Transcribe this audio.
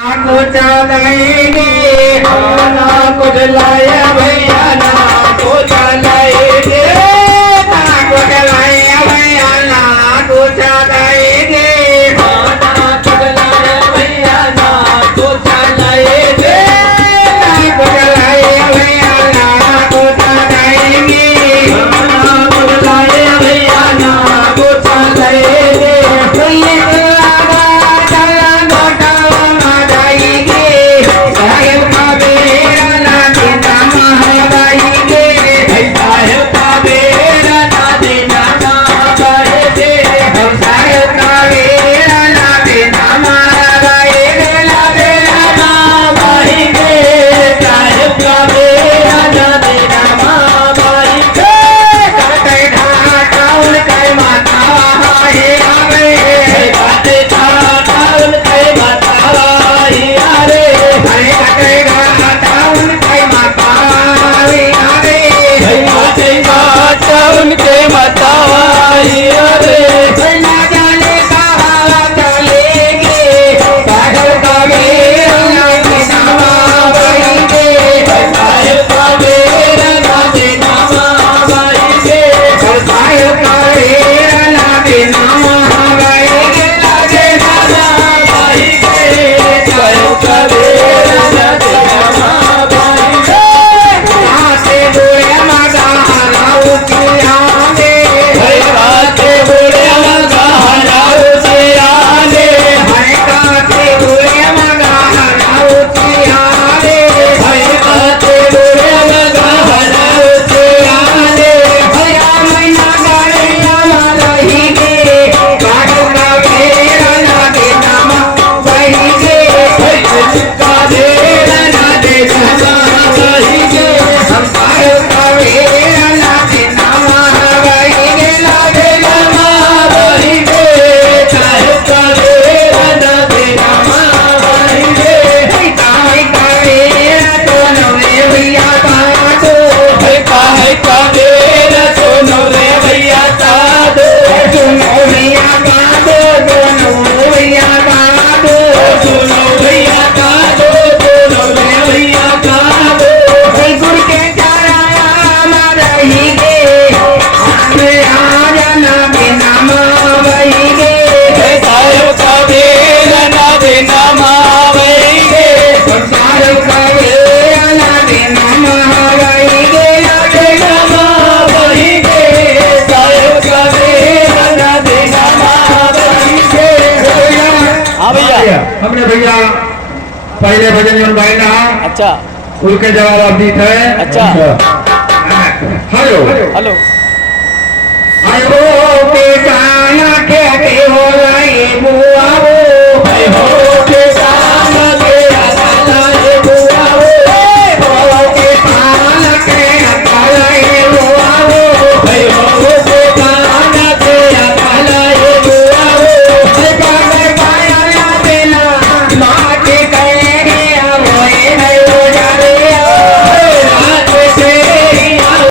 कुछ लाएंगे ना कुछ लाया भैया ना कुछ लाएंगे ना कुछ लाया भैया ना कुछ लाएंगे ना कुछ लाया भैया ना कुछ लाएंगे ना कुछ लाया भैया ना कुछ लाएंगे ना कुछ लाया भैया ना कुछ लाएंगे हमने भैया पहले भजन जो गाए ना अच्छा उनके जवाब आप दी थे अच्छा हेलो हेलो